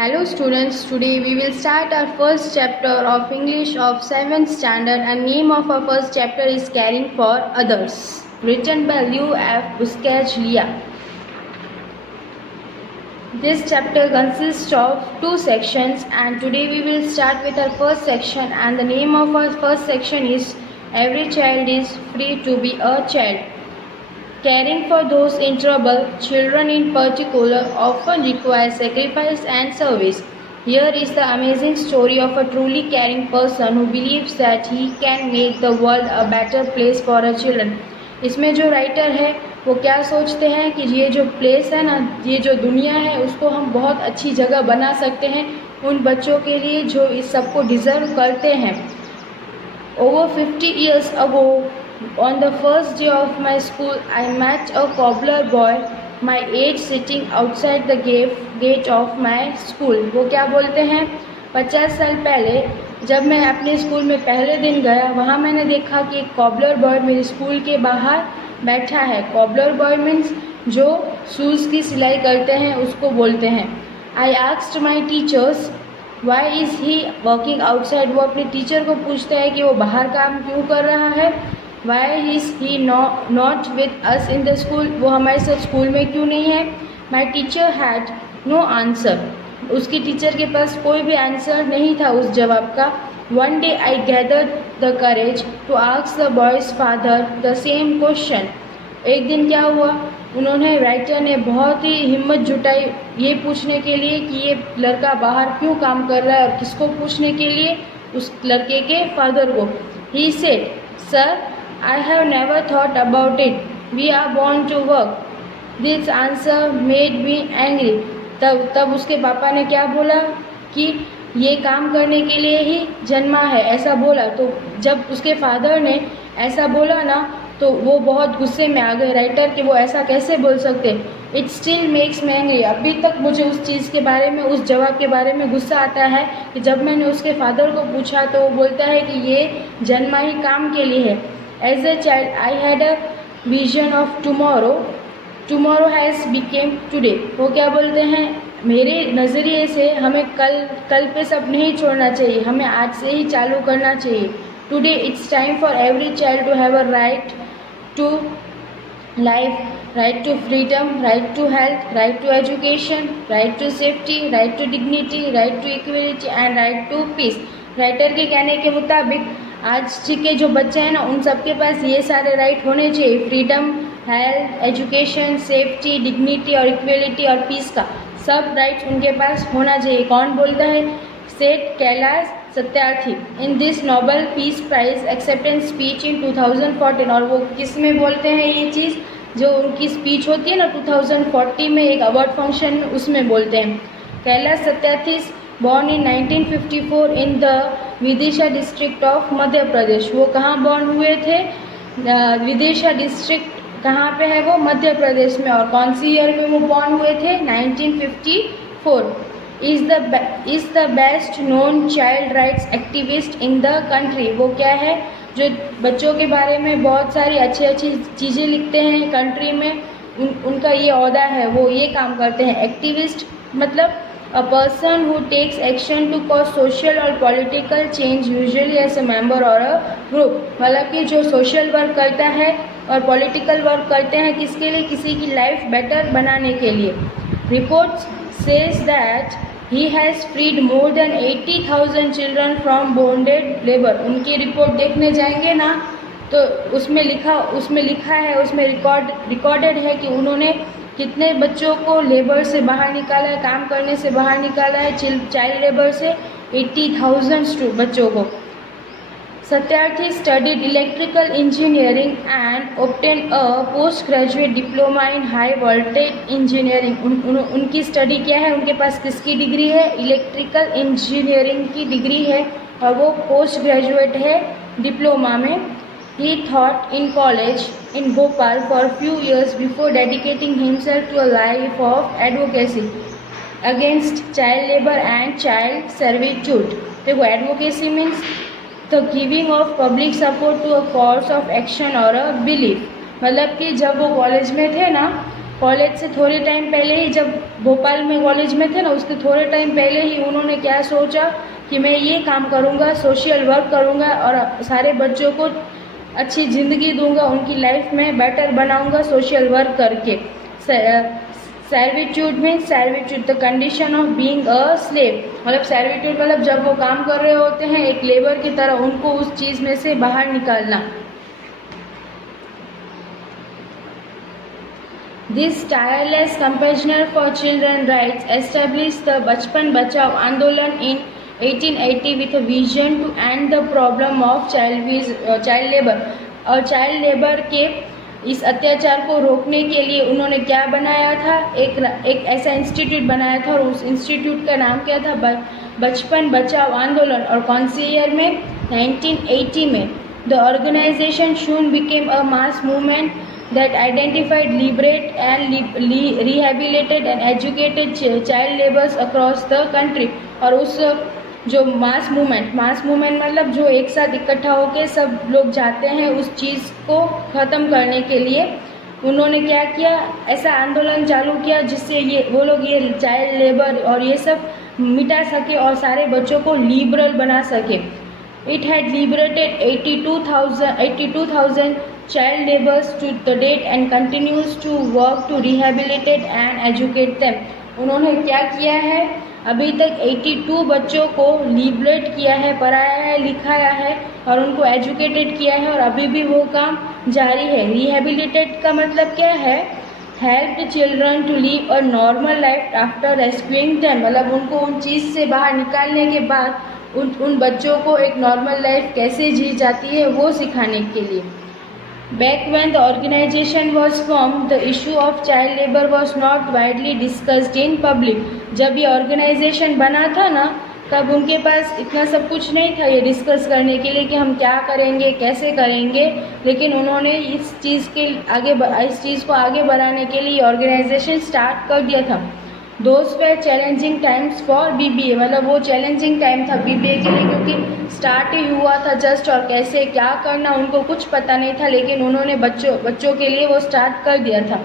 Hello students, today we will start our first chapter of English of 7th standard and name of our first chapter is Caring for Others, written by Liu F. Busquets-Lia. This chapter consists of 2 sections and today we will start with our first section and the name of our first section is Every Child is Free to be a Child. Caring for those in trouble, children in particular, often require sacrifice and service. Here is the amazing story of a truly caring person who believes that he can make the world a better place for her children. इसमें जो writer है वो क्या सोचते हैं कि ये जो प्लेस है ना, ये जो दुनिया है उसको हम बहुत अच्छी जगह बना सकते हैं उन बच्चों के लिए जो इस सब को डिज़र्व करते हैं. Over 50 years ago, on the first day of my school, I met a cobbler boy my age sitting outside the gate of my school. वो क्या बोलते हैं, 50 साल पहले जब मैं अपने स्कूल में पहले दिन गया वहाँ मैंने देखा कि एक कॉबलर बॉय मेरे स्कूल के बाहर बैठा है. कॉबलर बॉय मीन्स जो शूज़ की सिलाई करते हैं उसको बोलते हैं. I asked my teachers Why is he working outside? वो अपने टीचर को पूछता है कि वो बाहर काम क्यों कर रहा है. Why is he not with us in the school? वो हमारे साथ स्कूल में क्यों नहीं है. My teacher had no answer. उसकी टीचर के पास कोई भी आंसर नहीं था उस जवाब का. One day I gathered the courage to ask the boy's father the same question. एक दिन क्या हुआ, उन्होंने राइटर ने बहुत ही हिम्मत जुटाई ये पूछने के लिए कि ये लड़का बाहर क्यों काम कर रहा है और किसको पूछने के लिए, उस लड़के के फादर को. He said, Sir, I have never thought about it. We are born to work. This answer made me angry. तब उसके पापा ने क्या बोला कि ये काम करने के लिए ही जन्मा है, ऐसा बोला. तो जब उसके फादर ने ऐसा बोला ना तो वो बहुत गुस्से में आ गए राइटर कि वो ऐसा कैसे बोल सकते. It still makes me angry. अभी तक मुझे उस चीज़ के बारे में, उस जवाब के बारे में गुस्सा आता है कि जब मैंने उसके फादर को पूछा तो वो बोलता है कि ये जन्मा ही काम के लिए है. As a child I had a vision of tomorrow has become today. वो क्या बोलते हैं, मेरे नज़रिए से हमें कल पे सब नहीं छोड़ना चाहिए, हमें आज से ही चालू करना चाहिए. Today it's time for every child to have a right to life, right to freedom, right to health, right to education, right to safety, right to dignity, right to equality and right to peace. Writer के कहने के मुताबिक आज के जो बच्चे हैं ना उन सबके पास ये सारे राइट होने चाहिए. Freedom, health, education, safety, dignity और इक्वलिटी और पीस का सब राइट्स उनके पास होना चाहिए. कौन बोलता है, सेठ Kailash Satyarthi in this Nobel peace prize acceptance speech in 2014. और वो किस में बोलते हैं ये चीज़, जो उनकी स्पीच होती है ना 2040 में एक अवार्ड फंक्शन में, उसमें बोलते हैं. Kailash Satyarthi born in 1954 in the Vidisha district of Madhya Pradesh. वो कहाँ बॉर्न हुए थे, विदिशा डिस्ट्रिक्ट कहाँ पे है वो, मध्य प्रदेश में. और कौन सी ईयर में वो बॉर्न हुए थे, 1954. is the best known child rights activist in the country. वो क्या है, जो बच्चों के बारे में बहुत सारी अच्छी चीज़ें लिखते हैं कंट्री में, उनका ये ओहदा है, वो ये काम करते हैं. एक्टिविस्ट मतलब a person who takes action to cause social और political change usually as a member और अ ग्रुप. मतलब कि जो सोशल वर्क करता है और पॉलिटिकल वर्क करते हैं किसके लिए, किसी की लाइफ बेटर बनाने के लिए. Reports says that he has freed more than 80,000 children from bonded labor. उनकी रिपोर्ट देखने जाएंगे ना तो उसमें लिखा है, उसमें रिकॉर्डेड है कि उन्होंने कितने बच्चों को लेबर से बाहर निकाला है, काम करने से बाहर निकाला है, चाइल्ड लेबर से 80,000 बच्चों को. Satyarthi studied electrical engineering and obtained a postgraduate diploma in high voltage engineering. उनकी स्टडी क्या है, उनके पास किसकी डिग्री है, इलेक्ट्रिकल इंजीनियरिंग की डिग्री है और वो पोस्ट ग्रेजुएट है डिप्लोमा में. He taught in college in Bhopal for a few years before dedicating himself to a life of advocacy against child labor and child servitude. देखो advocacy means the giving of public support to a cause of action or a belief. मतलब कि जब वो college में थे ना college से थोड़े टाइम पहले ही, जब भोपाल में कॉलेज में थे ना, उसके थोड़े टाइम पहले ही उन्होंने क्या सोचा कि मैं ये काम करूँगा, सोशल वर्क करूँगा और सारे बच्चों को अच्छी ज़िंदगी दूंगा, उनकी लाइफ में बेटर बनाऊंगा सोशल वर्क करके। Servitude means servitude the condition of being a slave, मतलब सर्विट्यूड मतलब जब वो काम कर रहे होते हैं एक लेबर की तरह, उनको उस चीज़ में से बाहर निकालना। This tireless compassion for children rights established the Bachpan Bachao Andolan in 1880 with a vision to end the problem of child labor। और चाइल्ड लेबर के इस अत्याचार को रोकने के लिए उन्होंने क्या बनाया था, एक ऐसा इंस्टीट्यूट बनाया था और उस इंस्टीट्यूट का नाम क्या था, बचपन बचाओ आंदोलन। और कौन से ईयर में, 1980 में। The organisation soon became a mass movement that identified, liberate and rehabilitated and educated child laborers across the country। और उस जो मास मूवमेंट मतलब जो एक साथ इकट्ठा होकर सब लोग जाते हैं उस चीज़ को ख़त्म करने के लिए, उन्होंने क्या किया, ऐसा आंदोलन चालू किया जिससे वो लोग ये चाइल्ड लेबर और ये सब मिटा सके और सारे बच्चों को लिबरल बना सके। It had liberated 82,000 child laborers to the date and continues to work to rehabilitate and educate them। उन्होंने क्या किया है, अभी तक 82 बच्चों को लिबरेट किया है, पढ़ाया है, लिखाया है और उनको एजुकेटेड किया है और अभी भी वो काम जारी है। रिहेबिलिटेट का मतलब क्या है, help the children to live a normal life after rescuing them, मतलब उनको उन चीज़ से बाहर निकालने के बाद उन बच्चों को एक नॉर्मल लाइफ कैसे जी जाती है वो सिखाने के लिए। Back when the organization was formed, the issue of child labor was not widely discussed in public। जब ये ऑर्गेनाइजेशन बना था ना, तब उनके पास इतना सब कुछ नहीं था ये डिस्कस करने के लिए कि हम क्या करेंगे, कैसे करेंगे, लेकिन उन्होंने इस चीज़ को आगे बढ़ाने के लिए ऑर्गेनाइजेशन स्टार्ट कर दिया था। Those were challenging times for BBA, मतलब वो चैलेंजिंग टाइम था BBA के लिए, क्योंकि स्टार्ट ही हुआ था जस्ट और कैसे क्या करना उनको कुछ पता नहीं था, लेकिन उन्होंने बच्चों के लिए वो स्टार्ट कर दिया था।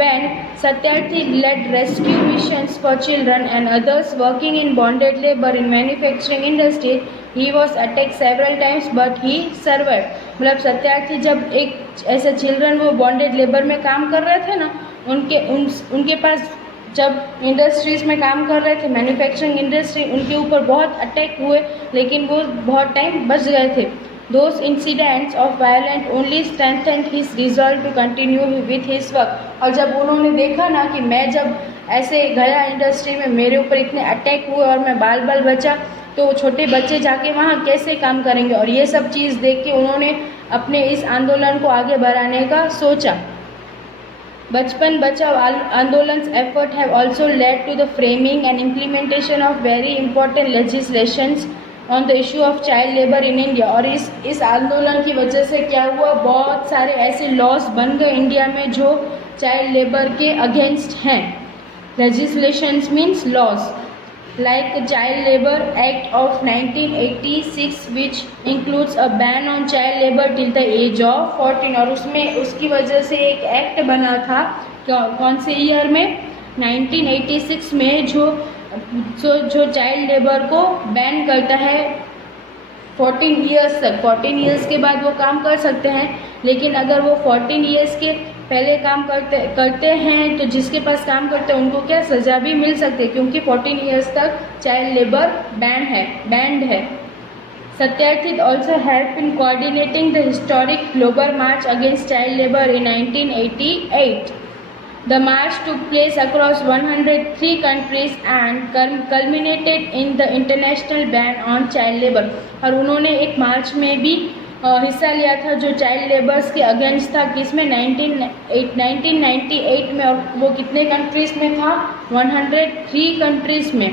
When Satyarthi led rescue missions for children and others working in bonded labor in manufacturing industry, he was attacked several times but he survived। मतलब सत्यार्थी जब एक ऐसे चिल्ड्रन वो बॉन्डेड लेबर में काम कर रहे थे ना, उनके पास जब इंडस्ट्रीज़ में काम कर रहे थे, मैन्युफैक्चरिंग इंडस्ट्री, उनके ऊपर बहुत अटैक हुए लेकिन वो बहुत टाइम बच गए थे। Those incidents of violence only strengthened his resolve to continue with his work। और जब उन्होंने देखा ना कि मैं जब ऐसे गया इंडस्ट्री में, मेरे ऊपर इतने अटैक हुए और मैं बाल बचा, तो छोटे बच्चे जाके वहाँ कैसे काम करेंगे, और ये सब चीज़ देख के उन्होंने अपने इस आंदोलन को आगे बढ़ाने का सोचा। Bachpan Bachao Andolan's effort have also led to the framing and implementation of very important legislations on the issue of child labor in India। और इस आंदोलन की वजह से क्या हुआ, बहुत सारे ऐसे लॉज बन गए इंडिया में जो चाइल्ड लेबर के अगेंस्ट हैं। Legislations means laws, like the Child Labor Act of 1986 which includes a ban on child labor till the age of 14। और उसकी वजह से एक एक्ट बना था, कौन से ईयर में, 1986 में, जो चाइल्ड लेबर को बैन करता है 14 ईयर्स तक। 14 ईयर्स के बाद वो काम कर सकते हैं, लेकिन अगर वो 14 ईयर्स के पहले काम करते हैं तो जिसके पास काम करते हैं उनको क्या सज़ा भी मिल सकती है, क्योंकि 14 ईयर्स तक चाइल्ड लेबर बैंड है। Satyarthi also helped in coordinating the historic global march against child labor in 1988। The march took place across 103 countries and culminated in the international ban on child labor। और उन्होंने एक मार्च में भी हिस्सा लिया था जो चाइल्ड लेबर्स के अगेंस्ट था, किसमें, 1998 में, और वो कितने कंट्रीज़ में था, 103 कंट्रीज़ में।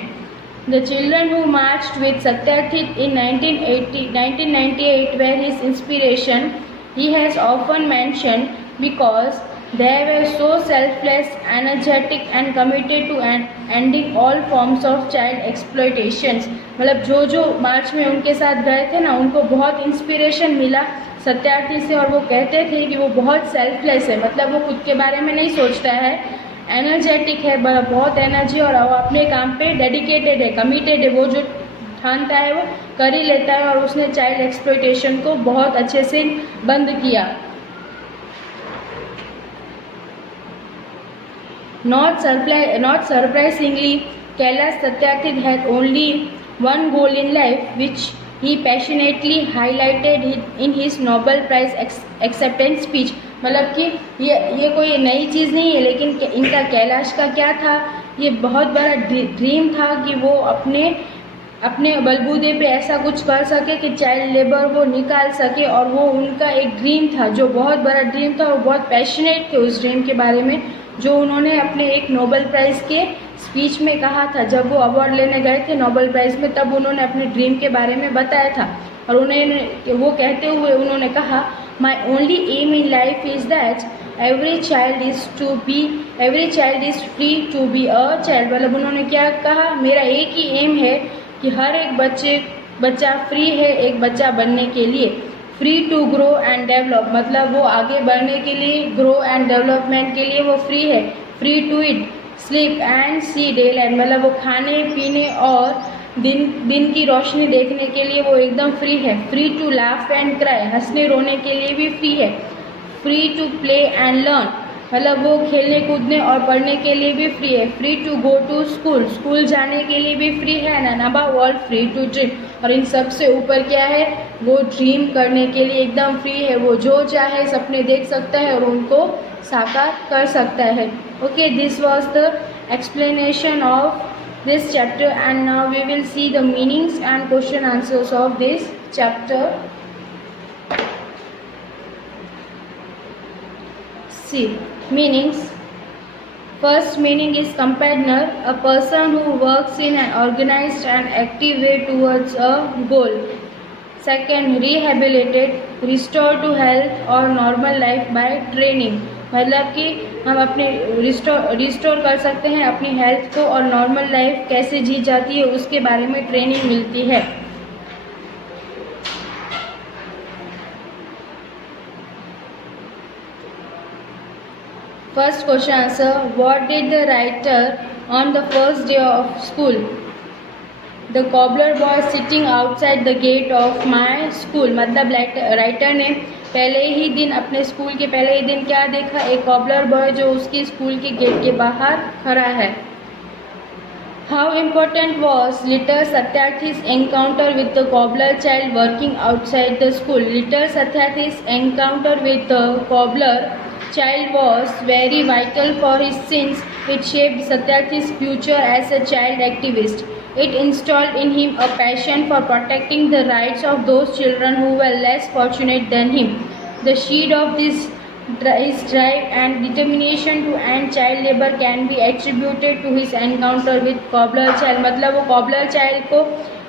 The children who marched with Satyarthi in 1998 were his inspiration, he has often mentioned, because they were so selfless, energetic and committed to ending all forms of child exploitations। मतलब जो मार्च में उनके साथ गए थे ना, उनको बहुत इंस्पिरेशन मिला सत्यार्थी से और वो कहते थे कि वो बहुत सेल्फलेस है, मतलब वो खुद के बारे में नहीं सोचता है, एनर्जेटिक है, बहुत एनर्जी और वो अपने काम पे डेडिकेटेड है, कमिटेड है, वो जो ठानता है वो कर ही लेता है और उसने चाइल्ड एक्सप्लॉयटेशन को बहुत अच्छे से बंद किया। Not surprisingly, Kailash Satyarthi had only one goal in life, which he passionately highlighted in his Nobel Prize acceptance speech. मतलब कि ये कोई नई चीज़ नहीं है, लेकिन इनका कैलाश का क्या था, ये बहुत बड़ा ड्रीम था कि वो अपने बलबूते पे ऐसा कुछ कर सके कि चाइल्ड लेबर वो निकाल सके, और वो उनका एक ड्रीम था, जो बहुत बड़ा ड्रीम था, और बहुत पैशनेट थे उस ड्रीम के बारे में, जो उन्होंने अपने एक नोबेल प्राइज़ के स्पीच में कहा था। जब वो अवार्ड लेने गए थे नोबेल प्राइज़ में, तब उन्होंने अपने ड्रीम के बारे में बताया था, और वो कहते हुए उन्होंने कहा, my only aim in life is that every child is free to be a child. मतलब उन्होंने क्या कहा, मेरा एक ही एम है कि हर एक बच्चा फ्री है एक बच्चा बनने के लिए। Free to grow and develop, मतलब वो आगे बढ़ने के लिए, ग्रो एंड डेवलपमेंट के लिए वो फ्री है। Free to eat, sleep and see daylight, मतलब वो खाने पीने और दिन की रोशनी देखने के लिए वो एकदम फ्री है। Free to laugh and cry, हंसने रोने के लिए भी फ्री है। Free to play and learn, मतलब वो खेलने कूदने और पढ़ने के लिए भी फ्री है। Free to go to school जाने के लिए भी फ्री है। And above all free to dream, और इन सब से ऊपर क्या है, वो ड्रीम करने के लिए एकदम फ्री है। वो जो चाहे सपने देख सकता है और उनको साकार कर सकता है। Okay, this was the explanation of this chapter, and now we will see the meanings and question answers of this chapter. See, meanings. First meaning is campaigner, a person who works in an organized and active way towards a goal. Second, rehabilitate, restore to health or normal life by training, मतलब कि हम अपने restore कर सकते हैं अपनी health को, और नॉर्मल लाइफ कैसे जी जाती है उसके बारे में ट्रेनिंग मिलती है। First question answer, what did the writer on the first day of school? The cobbler boy sitting outside the gate of my school, मतलब राइटर ने पहले ही दिन, अपने स्कूल के पहले ही दिन क्या देखा, एक कॉबलर बॉय जो उसकी स्कूल के गेट के बाहर खड़ा है। How important was little Satyarthi's encounter with the cobbler child working outside the school? Little Satyarthi's encounter with the cobbler child was very vital for his since it shaped Satyarthi's future as a child activist. It installed in him a passion for protecting the rights of those children who were less fortunate than him. The seed of his drive and determination to end child labor can be attributed to his encounter with cobbler child. मतलब वो cobbler child को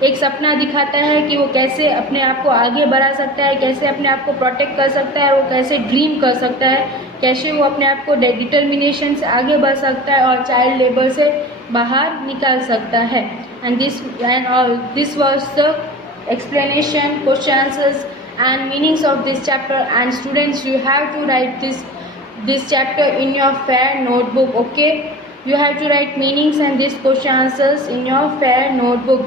एक सपना दिखाता है कि वो कैसे अपने आप को आगे बढ़ा सकता है, कैसे अपने आप को प्रोटेक्ट कर सकता है, वो कैसे ड्रीम कर सकता है, कैसे वो अपने आप को डिटर्मिनेशन से आगे बढ़ सकता है और चाइल्ड लेबर से बाहर निकाल सकता है। And this was the explanation, question answers and meanings of this chapter. And students, you have to write this chapter in your fair notebook. Okay, you have to write meanings and these question answers in your fair notebook.